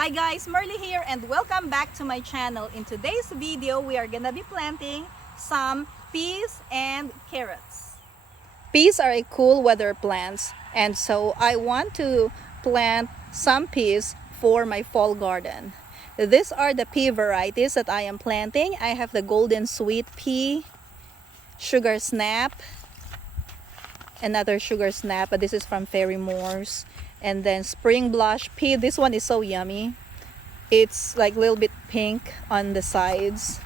Hi guys, Merly here and welcome back to my channel. In today's video, we are gonna be planting some peas and carrots. Peas are a cool weather plants, and so I want to plant some peas for my fall garden. These are the pea varieties that I am planting. I have the golden sweet pea, sugar snap, another sugar snap, but this is from Fairy Moors, and then spring blush pea. This one is so yummy. It's like a little bit pink on the sides.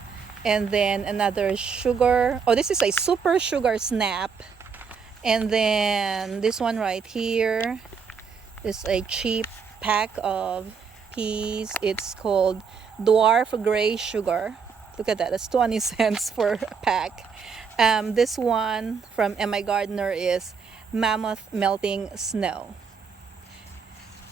And then another sugar, oh, this is a super sugar snap. And then this one right here is a cheap pack of peas. It's called dwarf gray sugar. Look at that, that's 20 cents for a pack. This one from M.I. Gardner is mammoth melting snow.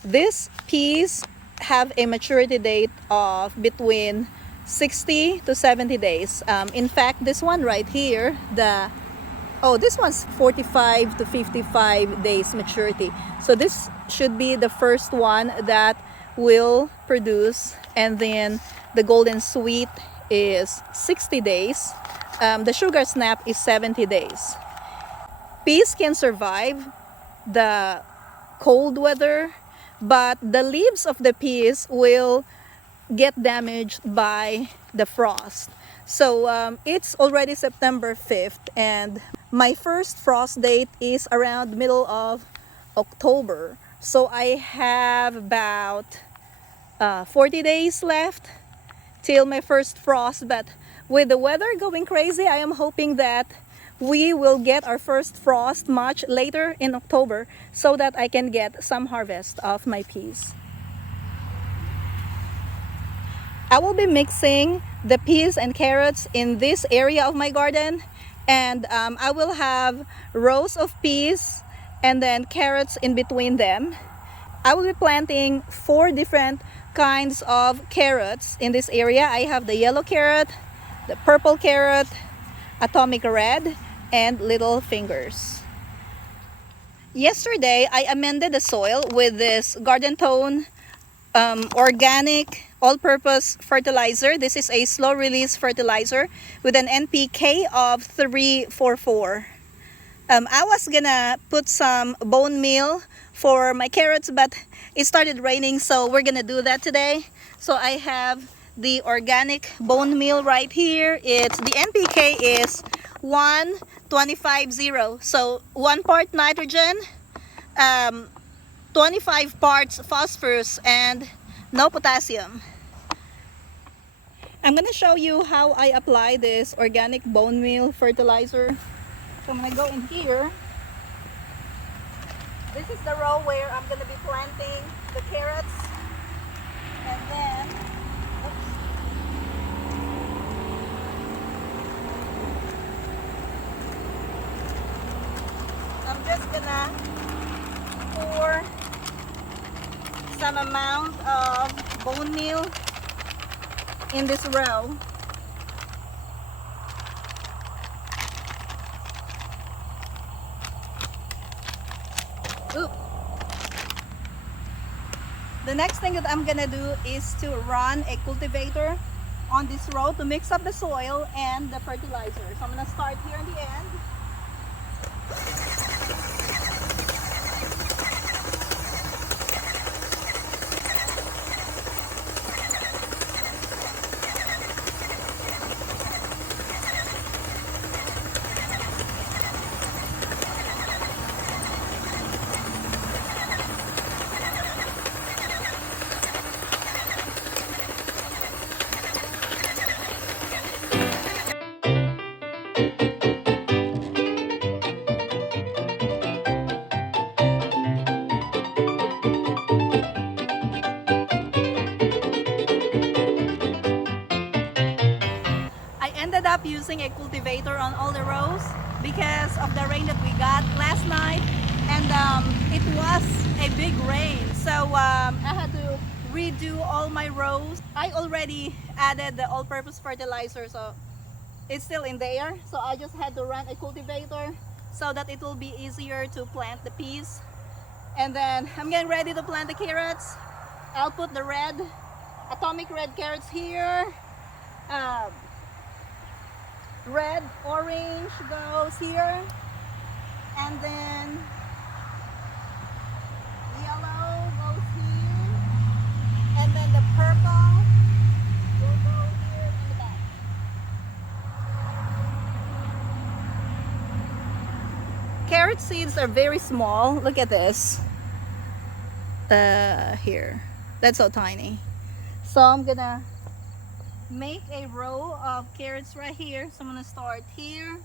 These peas have a maturity date of between 60 to 70 days. In fact, this one right here, this one's 45 to 55 days maturity. So this should be the first one that will produce, and then the golden sweet is 60 days. The sugar snap is 70 days. Peas can survive the cold weather, but the leaves of the peas will get damaged by the frost. So it's already September 5th, and my first frost date is around middle of October. So I have about 40 days left till my first frost. But with the weather going crazy, I am hoping that we will get our first frost much later in October so that I can get some harvest of my peas. I will be mixing the peas and carrots in this area of my garden, and I will have rows of peas and then carrots in between them. I will be planting 4 different kinds of carrots in this area. I have the yellow carrot, the purple carrot, atomic red, and little fingers. Yesterday, I amended the soil with this Garden Tone organic all-purpose fertilizer. This is a slow-release fertilizer with an NPK of 344. I was gonna put some bone meal for my carrots, but it started raining, so we're gonna do that today. So I have the organic bone meal right here. The NPK is 1:25:0. So 1 part nitrogen, 25 parts phosphorus, and no potassium. I'm gonna show you how I apply this organic bone meal fertilizer. So I'm gonna go in here. This is the row where I'm gonna be planting the carrots, and then I'm just gonna pour some amount of bone meal in this row. Oop. The next thing that I'm gonna do is to run a cultivator on this row to mix up the soil and the fertilizer. So I'm gonna start here in the end. Ended up using a cultivator on all the rows because of the rain that we got last night, and it was a big rain, so I had to redo all my rows. I already added the all-purpose fertilizer, so it's still in there, so I just had to run a cultivator so that it will be easier to plant the peas. And then I'm getting ready to plant the carrots. I'll put the red, atomic red carrots here. Um, red, orange goes here. And then yellow goes here. And then the purple will go here in the back. Carrot seeds are very small. Look at this. Here. That's so tiny. So I'm gonna make a row of carrots right here. So I'm gonna start here.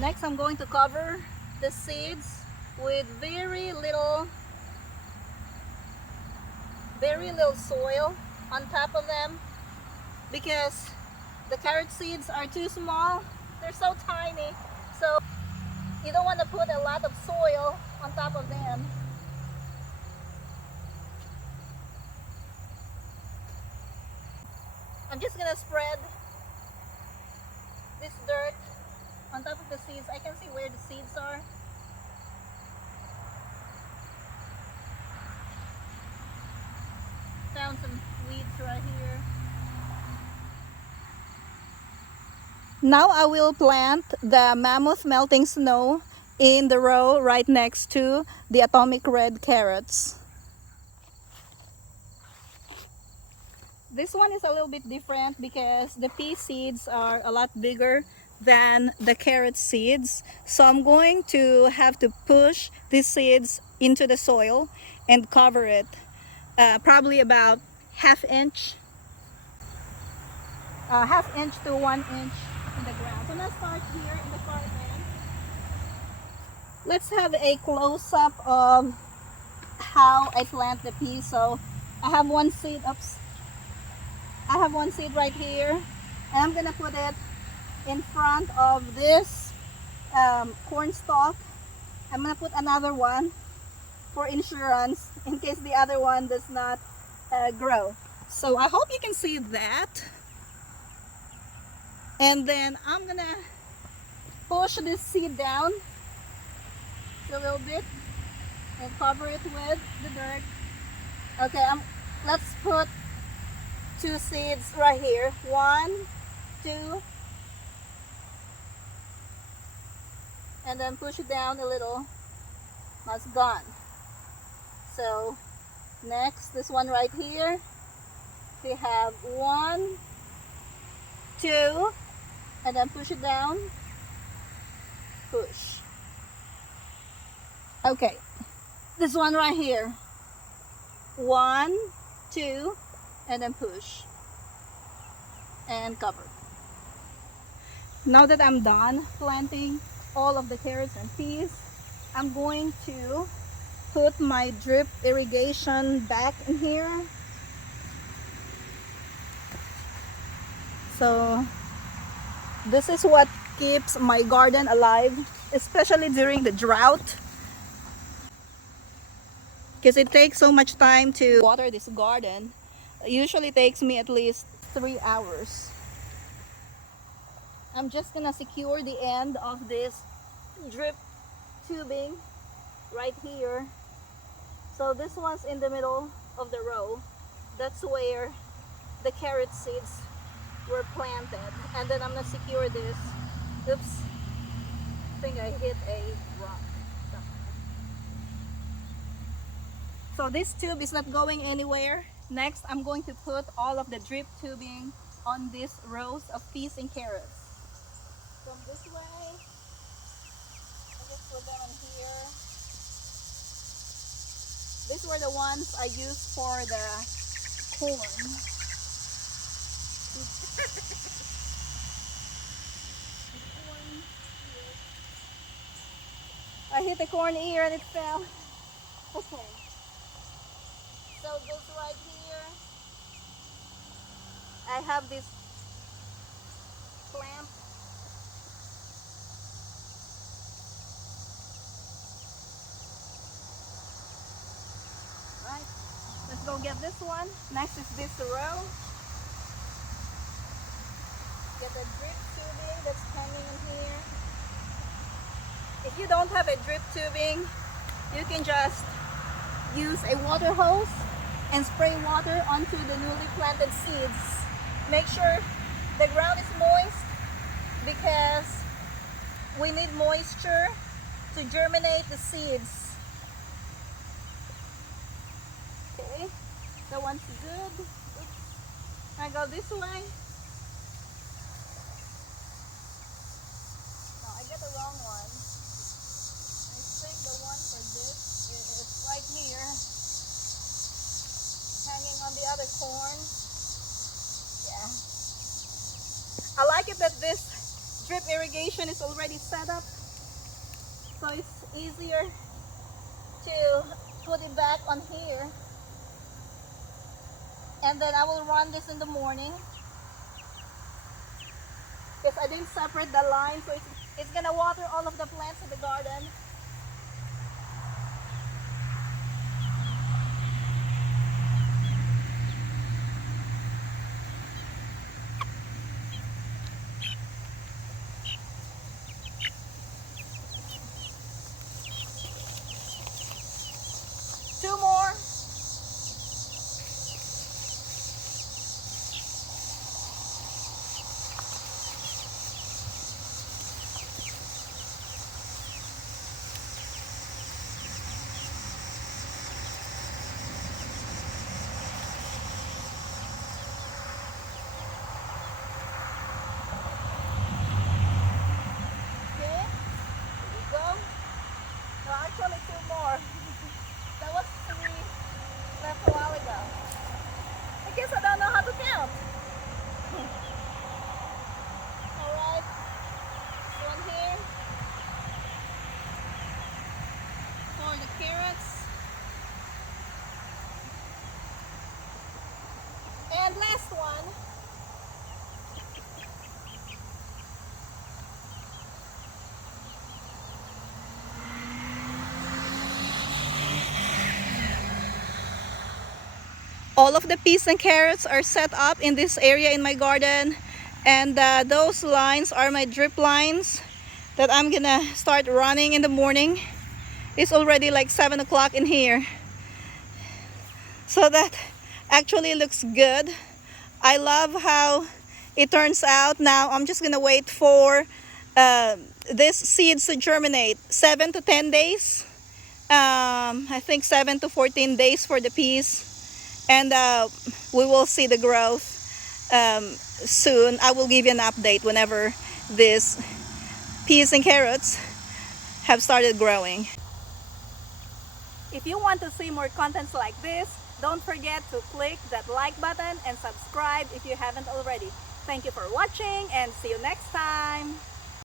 Next, I'm going to cover the seeds with very little soil on top of them because the carrot seeds are too small. They're so tiny, so you don't want to put a lot of soil on top of them. I'm just gonna spread this dirt on top of the seeds. I can see where the seeds are. Found some weeds right here. Now I will plant the mammoth melting snow in the row right next to the atomic red carrots. This one is a little bit different because the pea seeds are a lot bigger than the carrot seeds. So I'm going to have to push these seeds into the soil and cover it probably about half inch to 1 inch in the ground. So let's start here in the garden. Let's have a close-up of how I plant the peas. So I have one seed right here, and I'm gonna put it in front of this corn stalk. I'm gonna put another one for insurance in case the other one does not grow. So I hope you can see that. And then I'm gonna push this seed down a little bit and cover it with the dirt. Okay, let's put 2 seeds right here. 1, 2, and then push it down a little. That's gone. So next, this one right here. We have 1, 2, and then push it down. Push. Okay, this one right here. 1, 2, and then push and cover. Now that I'm done planting all of the carrots and peas, I'm going to put my drip irrigation back in here. So this is what keeps my garden alive, especially during the drought, because it takes so much time to water this garden. It usually takes me at least 3 hours. I'm just gonna secure the end of this drip tubing right here. So this one's in the middle of the row. That's where the carrot seeds were planted. And then I'm gonna secure this. Oops, I think I hit a rock. So this tube is not going anywhere. Next, I'm going to put all of the drip tubing on these rows of peas and carrots. From this way, I just put them in here. These were the ones I used for the corn. I hit the corn ear and it fell. Okay. So this right here, I have this clamp. Right, let's go get this one. Next is this row. Get the drip tubing that's hanging in here. If you don't have a drip tubing, you can just use a water hose and spray water onto the newly planted seeds. Make sure the ground is moist because we need moisture to germinate the seeds. Okay, that one's good. Oops. I go this way. No, I get the wrong one. I think the one for this is right here, hanging on the other corn. Yeah. I like it that this drip irrigation is already set up, so it's easier to put it back on here. And then I will run this in the morning because I didn't separate the line, so it's gonna water all of the plants in the garden. Two more. Actually, two more. That was three left a while ago. I guess I don't know how to count. Alright, this one here for the carrots. And last one. All of the peas and carrots are set up in this area in my garden, and those lines are my drip lines that I'm gonna start running in the morning. It's already like 7 o'clock in here, so that actually looks good. I love how it turns out. Now I'm just gonna wait for this seeds to germinate. 7 to 10 days. I think 7 to 14 days for the peas. And we will see the growth soon. I will give you an update whenever these peas and carrots have started growing. If you want to see more contents like this, don't forget to click that like button and subscribe if you haven't already. Thank you for watching and see you next time.